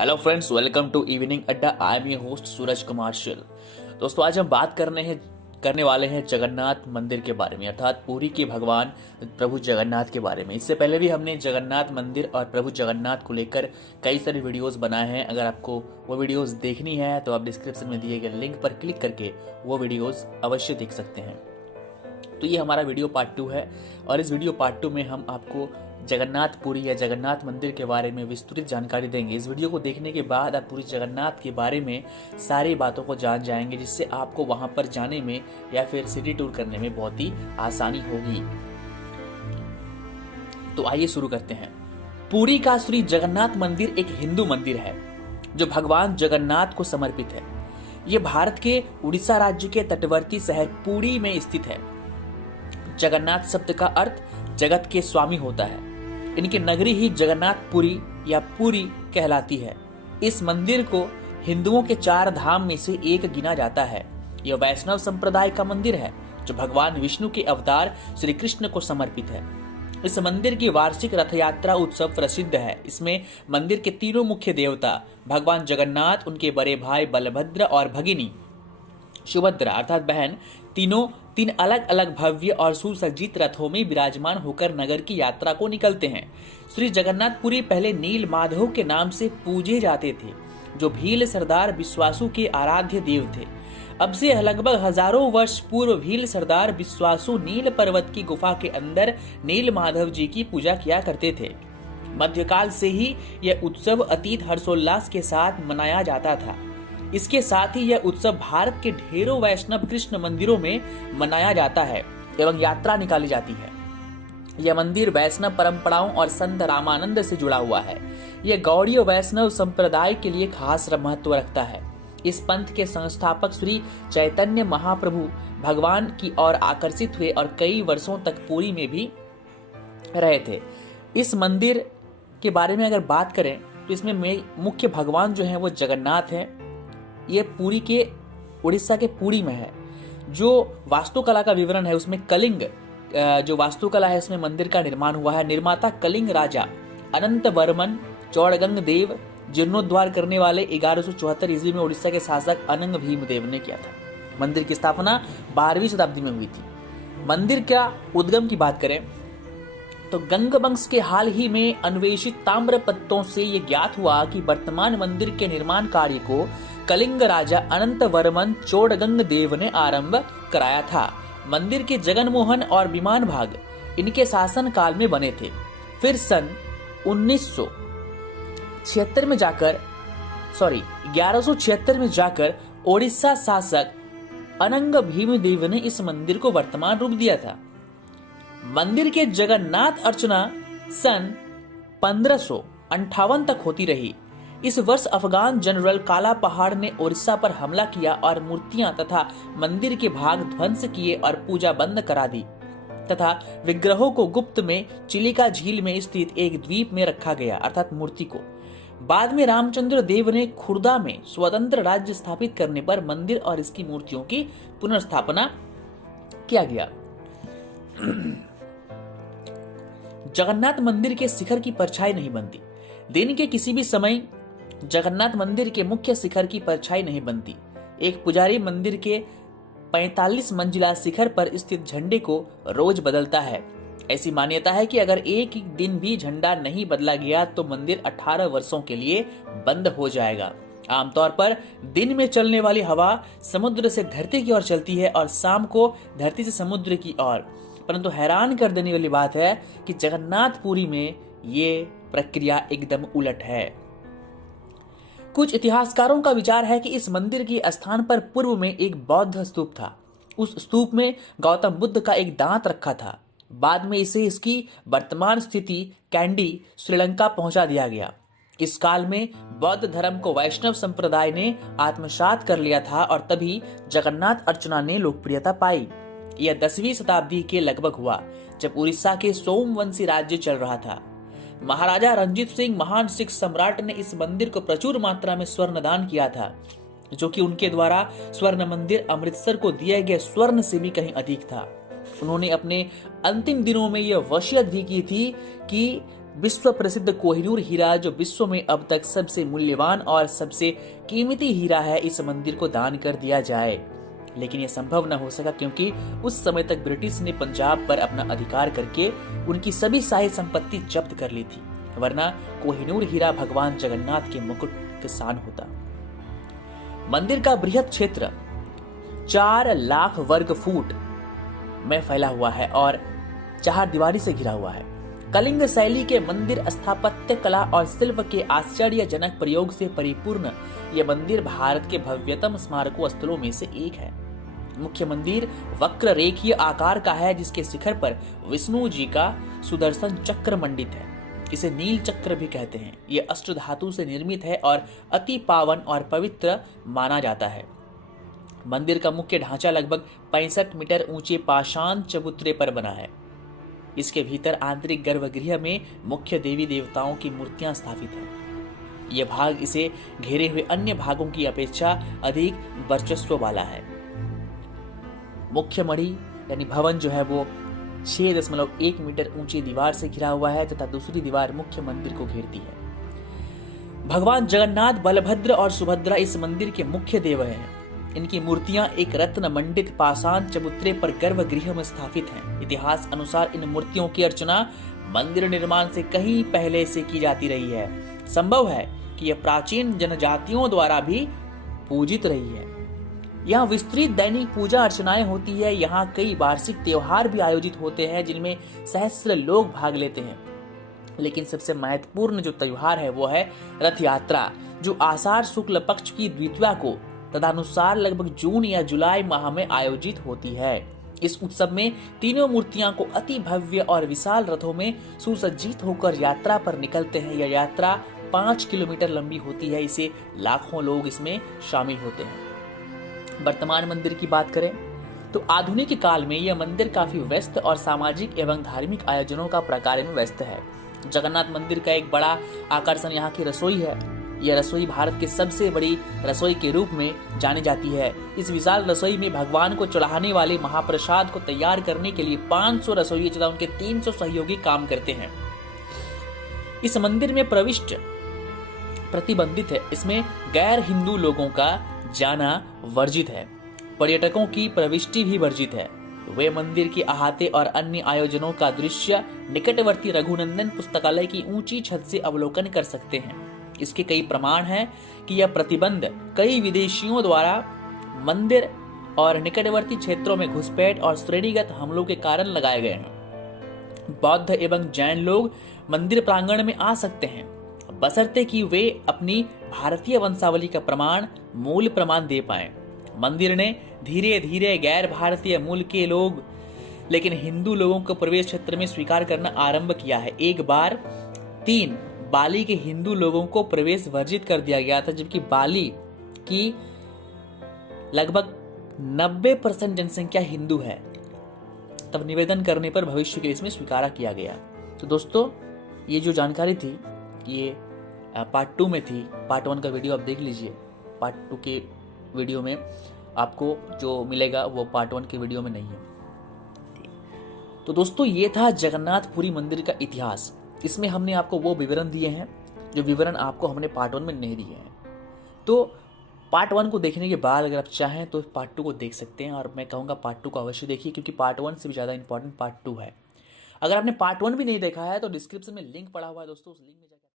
Hello friends, welcome to evening Adda. I am your host Suraj Kumar Shil. दोस्तों, आज हम बात करने वाले हैं जगन्नाथ मंदिर के बारे में, अर्थात पुरी के भगवान प्रभु जगन्नाथ के बारे में। इससे पहले भी हमने जगन्नाथ मंदिर और प्रभु जगन्नाथ को लेकर कई सारे वीडियोस बनाए हैं। अगर आपको वो वीडियोस देखनी है तो आप डिस्क्रिप्शन में दिए गए लिंक पर क्लिक करके वो वीडियोस अवश्य देख सकते हैं। तो ये हमारा वीडियो पार्ट 2 है और इस वीडियो पार्ट 2 में हम आपको जगन्नाथ पुरी या जगन्नाथ मंदिर के बारे में विस्तृत जानकारी देंगे। इस वीडियो को देखने के बाद आप पुरी जगन्नाथ के बारे में सारी बातों को जान जाएंगे, जिससे आपको वहां पर जाने में या फिर सिटी टूर करने में बहुत ही आसानी होगी। तो आइए शुरू करते हैं। पुरी का श्री जगन्नाथ मंदिर एक हिंदू मंदिर है जो भगवान जगन्नाथ को समर्पित है। ये भारत के उड़ीसा राज्य के तटवर्ती शहर पुरी में स्थित है। जगन्नाथ शब्द का अर्थ जगत के स्वामी होता है। इनकी नगरी ही जगन्नाथपुरी या पुरी कहलाती है। इस मंदिर को हिंदुओं के 4 धाम में से एक गिना जाता है। यह वैष्णव संप्रदाय का मंदिर है जो भगवान विष्णु के अवतार श्री कृष्ण को समर्पित है। इस मंदिर की वार्षिक रथ यात्रा उत्सव प्रसिद्ध है। इसमें मंदिर के तीनों मुख्य देवता भगवान जगन्नाथ, उनके बड़े भाई बलभद्र और भगिनी सुभद्रा अर्थात बहन, तीन अलग अलग भव्य और सुसज्जित रथों में विराजमान होकर नगर की यात्रा को निकलते हैं। श्री जगन्नाथपुरी पहले नील माधव के नाम से पूजे जाते थे, जो भील सरदार विश्वासु के आराध्य देव थे। अब से लगभग हजारों वर्ष पूर्व भील सरदार विश्वासु नील पर्वत की गुफा के अंदर नील माधव जी की पूजा किया करते थे। मध्यकाल से ही यह उत्सव अतीत हर्षोल्लास के साथ मनाया जाता था। इसके साथ ही यह उत्सव भारत के ढेरों वैष्णव कृष्ण मंदिरों में मनाया जाता है एवं यात्रा निकाली जाती है। यह मंदिर वैष्णव परंपराओं और संत रामानंद से जुड़ा हुआ है। यह गौड़ीय वैष्णव संप्रदाय के लिए खास महत्व रखता है। इस पंथ के संस्थापक श्री चैतन्य महाप्रभु भगवान की ओर आकर्षित हुए और कई वर्षों तक पुरी में भी रहे थे। इस मंदिर के बारे में अगर बात करें तो इसमें मुख्य भगवान जो है वो जगन्नाथ है। ये पुरी के उड़ीसा के पुरी में है। जो वास्तुकला का विवरण है उसमें कलिंग जो वास्तुकला है इसमें मंदिर का निर्माण हुआ है। निर्माता कलिंग राजा अनंत वर्मन चौड़गंग देव जीर्णोद्वार करने वाले 1174 ईस्वी में उड़ीसा के शासक अनंग भीमदेव ने किया था। मंदिर की स्थापना 12वीं शताब्दी में हुई थी। मंदिर का उद्गम की बात करें तो गंग वंश के हाल ही में अन्वेषित ताम्र पत्रों से यह ज्ञात हुआ कि वर्तमान मंदिर के निर्माण कार्य को कलिंग राजा अनंत वर्मन चौड़गंग देव ने आरंभ कराया था। मंदिर के जगनमोहन और विमान भाग इनके शासन काल में बने थे। फिर सन 1176 में जाकर ओडिशा शासक अनंग भीमदेव ने इस मंदिर को वर्तमान रूप दिया था। मंदिर के जगन्नाथ अर्चना सन 1558 तक होती रही। इस वर्ष अफगान जनरल काला पहाड़ ने ओडिशा पर हमला किया और मूर्तियां तथा मंदिर के भाग ध्वंस किए और पूजा बंद करा दी तथा विग्रहों को गुप्त में चिलिका झील में स्थित एक द्वीप में रखा गया अर्थात मूर्ति को। बाद में रामचंद्र देव ने खुर्दा में स्वतंत्र राज्य स्थापित करने पर मंदिर और इसकी मूर्तियों की पुनर्स्थापना किया गया। जगन्नाथ मंदिर के शिखर की परछाई नहीं बनती। दिन के किसी भी समय जगन्नाथ मंदिर के मुख्य शिखर की परछाई नहीं बनती। एक पुजारी मंदिर के 45 मंजिला शिखर पर स्थित झंडे को रोज बदलता है। ऐसी मान्यता है कि अगर एक दिन भी झंडा नहीं बदला गया तो मंदिर 18 वर्षों के लिए बंद हो जाएगा। आमतौर पर दिन में चलने वाली हवा समुद्र से धरती की ओर चलती है और शाम को धरती से समुद्र की ओर। परंतु हैरान कर देने वाली बात है कि जगन्नाथपुरी में ये प्रक्रिया एकदम उलट है। कुछ इतिहासकारों का विचार है कि इस मंदिर के स्थान पर पूर्व में एक बौद्ध स्तूप था। उस स्तूप में गौतम बुद्ध का एक दांत रखा था। बाद में इसे इसकी वर्तमान स्थिति कैंडी श्रीलंका पहुंचा दिया गया। इस काल में बौद्ध धर्म को वैष्णव संप्रदाय ने आत्मसात कर लिया था और तभी जगन्नाथ अर्चना ने लोकप्रियता पाई। यह 10वीं शताब्दी के लगभग हुआ जब उड़ीसा के सोमवंशी राज्य चल रहा था। महाराजा रंजीत सिंह महान सिख सम्राट ने इस मंदिर को प्रचुर मात्रा में स्वर्ण दान किया था, जो कि उनके द्वारा स्वर्ण मंदिर अमृतसर को दिए गए स्वर्ण से भी कहीं अधिक था। उन्होंने अपने अंतिम दिनों में यह वसीयत भी की थी कि विश्व प्रसिद्ध कोहिनूर हीरा, जो विश्व में अब तक सबसे मूल्यवान और सबसे कीमती हीरा है, इस मंदिर को दान कर दिया जाए। लेकिन यह संभव न हो सका क्योंकि उस समय तक ब्रिटिश ने पंजाब पर अपना अधिकार करके उनकी सभी शाही संपत्ति जब्त कर ली थी, वरना कोहिनूर हीरा भगवान जगन्नाथ के मुकुट के सान होता। मंदिर का बृहद क्षेत्र 4 लाख वर्ग फुट में फैला हुआ है और 4 दीवारी से घिरा हुआ है। कलिंग शैली के मंदिर स्थापत्य कला और शिल्प के आश्चर्यजनक प्रयोग से परिपूर्ण यह मंदिर भारत के भव्यतम स्मारकों स्थलों में से एक है। मुख्य मंदिर वक्र रेखीय आकार का है, जिसके शिखर पर विष्णु जी का सुदर्शन चक्र मंडित है। इसे नील चक्र भी कहते हैं। यह अष्टधातु से निर्मित है और अति पावन और पवित्र माना जाता है। मंदिर का मुख्य ढांचा लगभग 65 मीटर ऊंचे पाषाण चबूतरे पर बना है। इसके भीतर आंतरिक गर्भगृह में मुख्य देवी देवताओं की मूर्तियां स्थापित हैं। यह भाग इसे घेरे हुए अन्य भागों की अपेक्षा अधिक वर्चस्व वाला है। मुख्य मणि यानी भवन जो है वो 6.1 मीटर ऊंची दीवार से घिरा हुआ है तथा दूसरी दीवार मुख्य मंदिर को घेरती है। भगवान जगन्नाथ, बलभद्र और सुभद्रा इस मंदिर के मुख्य देव हैं। इनकी मूर्तियां एक रत्न मंडित पाषाण चबूतरे पर गर्भगृह में स्थापित हैं। इतिहास अनुसार इन मूर्तियों की अर्चना मंदिर निर्माण से कहीं पहले से की जाती रही है। संभव है कि यह प्राचीन जनजातियों द्वारा भी पूजित रही है। यहाँ विस्तृत दैनिक पूजा अर्चनाएं होती है। यहाँ कई वार्षिक त्योहार भी आयोजित होते हैं जिनमें सहस्त्र लोग भाग लेते हैं। लेकिन सबसे महत्वपूर्ण जो त्योहार है वो है रथ यात्रा, जो आषाढ़ शुक्ल पक्ष की द्वितीया को तदनुसार लगभग जून या जुलाई माह में आयोजित होती है। इस उत्सव में तीनों मूर्तियां को अति भव्य और विशाल रथों में सुसज्जित होकर यात्रा पर निकलते हैं। यह यात्रा 5 किलोमीटर लंबी होती है। इसे लाखों लोग इसमें शामिल होते हैं। वर्तमान मंदिर की बात करें तो आधुनिक काल में यह मंदिर काफी व्यस्त और सामाजिक एवं धार्मिक आयोजनों का प्रकार में व्यस्त है। जगन्नाथ मंदिर का एक बड़ा आकर्षण यहाँ की रसोई है। यह रसोई भारत के सबसे बड़ी रसोई के रूप में जानी जाती है। इस विशाल रसोई में भगवान को चढ़ाने वाले महाप्रसाद को तैयार करने के लिए 500 रसोइये तथा उनके 300 सहयोगी काम करते हैं। इस मंदिर में प्रविष्ट प्रतिबंधित है। इसमें गैर हिंदू लोगों का जाना वर्जित है। पर्यटकों की प्रविष्टि भी वर्जित है। वे मंदिर के अहाते और अन्य आयोजनों का दृश्य निकटवर्ती रघुनंदन पुस्तकालय की ऊंची छत से अवलोकन कर सकते हैं। इसके कई प्रमाण हैं कि यह प्रतिबंध कई विदेशियों द्वारा मंदिर और निकटवर्ती क्षेत्रों में घुसपैठ और श्रेणीगत हमलों के कारण लगाए गए हैं। बौद्ध एवं जैन लोग मंदिर प्रांगण में आ सकते हैं, बशर्ते कि वे अपनी भारतीय वंशावली का मूल प्रमाण दे पाएं। मंदिर ने धीरे धीरे गैर भारतीय मूल के लोग लेकिन हिंदू लोगों को प्रवेश क्षेत्र में स्वीकार करना आरंभ किया है। एक बार 3 बाली के हिंदू लोगों को प्रवेश वर्जित कर दिया गया था, जबकि बाली की लगभग 90% जनसंख्या हिंदू है। तब निवेदन करने पर भविष्य के लिए इसमें स्वीकार किया गया। तो दोस्तों, ये जो जानकारी थी ये पार्ट 2 में थी। पार्ट 1 का वीडियो आप देख लीजिए। पार्ट 2 के वीडियो में आपको जो मिलेगा वो पार्ट 1 के वीडियो में नहीं है। तो दोस्तों, ये था जगन्नाथपुरी मंदिर का इतिहास। इसमें हमने आपको वो विवरण दिए हैं जो विवरण आपको हमने पार्ट 1 में नहीं दिए हैं। तो पार्ट 1 को देखने के बाद अगर आप चाहें तो पार्ट 2 को देख सकते हैं, और मैं कहूँगा पार्ट 2 को अवश्य देखिए, क्योंकि पार्ट 1 से भी ज़्यादा इंपॉर्टेंट पार्ट 2 है। अगर आपने पार्ट 1 भी नहीं देखा है तो डिस्क्रिप्शन में लिंक पड़ा हुआ है दोस्तों, उस लिंक में